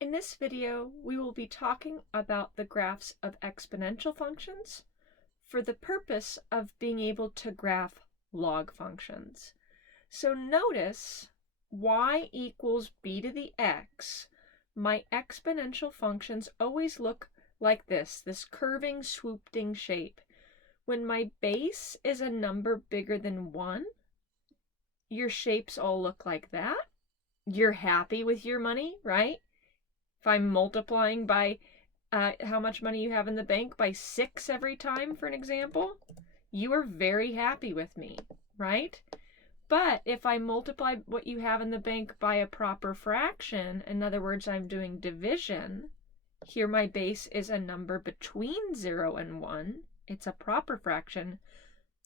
In this video, we will be talking about the graphs of exponential functions for the purpose of being able to graph log functions. So notice y equals b to the x. My exponential functions always look like this curving, swooping shape. When my base is a number bigger than 1, your shapes all look like that. You're happy with your money, right? If I'm multiplying by how much money you have in the bank by 6 every time, for an example, you are very happy with me, right? But if I multiply what you have in the bank by a proper fraction, in other words, I'm doing division, here my base is a number between 0 and 1, it's a proper fraction,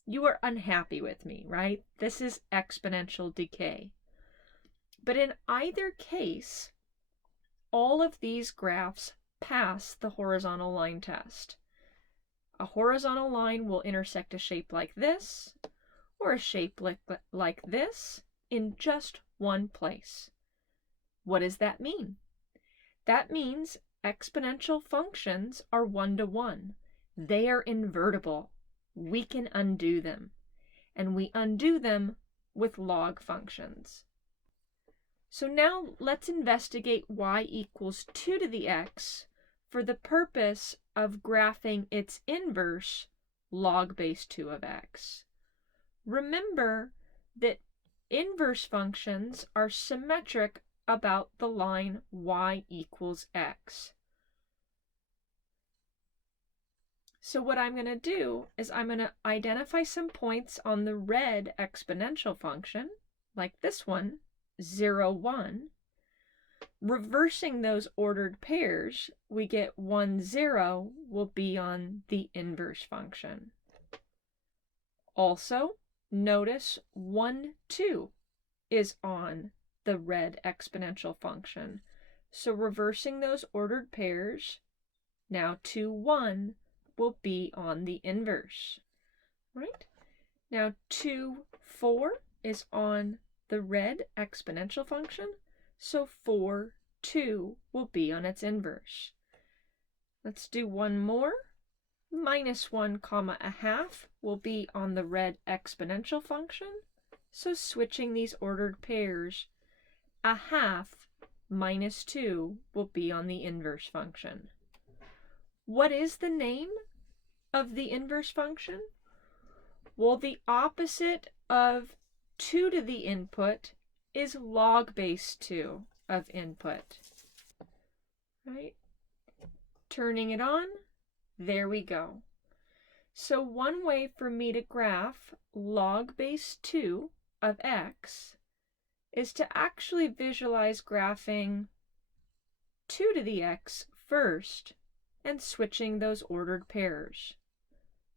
you are unhappy with me, right? This is exponential decay. But in either case, all of these graphs pass the horizontal line test. A horizontal line will intersect a shape like this, or a shape like this, in just one place. What does that mean? That means exponential functions are one-to-one. They are invertible. We can undo them. And we undo them with log functions. So now let's investigate y equals 2 to the x for the purpose of graphing its inverse, log base 2 of x. Remember that inverse functions are symmetric about the line y equals x. So what I'm going to do is I'm going to identify some points on the red exponential function, like this one, 0, 1. Reversing those ordered pairs, we get 1, 0 will be on the inverse function. Also, notice 1, 2 is on the red exponential function. So reversing those ordered pairs, now 2, 1 will be on the inverse, right? Now 2, 4 is on the red exponential function, so 4, 2 will be on its inverse. Let's do one more. Minus 1, a half will be on the red exponential function, so switching these ordered pairs, a half minus 2 will be on the inverse function. What is the name of the inverse function? Well, the opposite of 2 to the input is log base 2 of input, right? Turning it on, there we go. So one way for me to graph log base 2 of x is to actually visualize graphing 2 to the x first and switching those ordered pairs.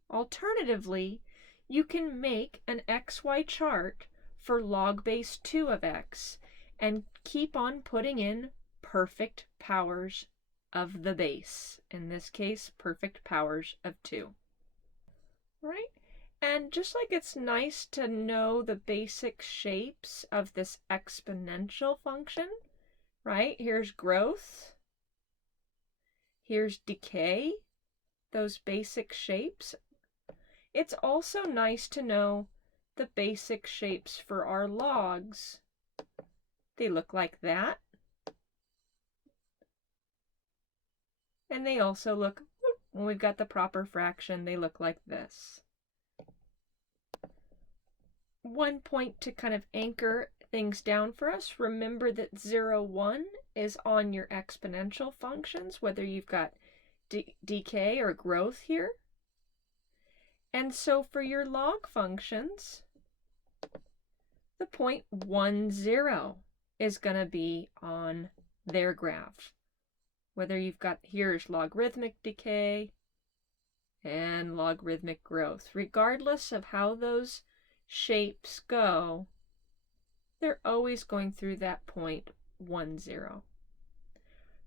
Alternatively, you can make an xy chart for log base 2 of x and keep on putting in perfect powers of the base. In this case, perfect powers of 2. Right? And just like it's nice to know the basic shapes of this exponential function, right? Here's growth. Here's decay. Those basic shapes. It's also nice to know the basic shapes for our logs. They look like that. And they also look, when we've got the proper fraction, they look like this. One point to kind of anchor things down for us, remember that 0, 1 is on your exponential functions, whether you've got decay or growth here. And so for your log functions, the point 1, 0 is going to be on their graph. Whether you've got, here's logarithmic decay and logarithmic growth. Regardless of how those shapes go, they're always going through that point 1, 0.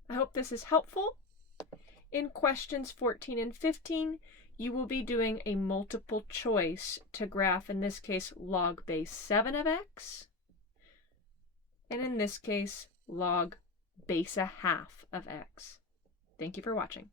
I hope this is helpful. In questions 14 and 15, you will be doing a multiple choice to graph, in this case, log base 7 of x, and in this case, log base a half of x. Thank you for watching.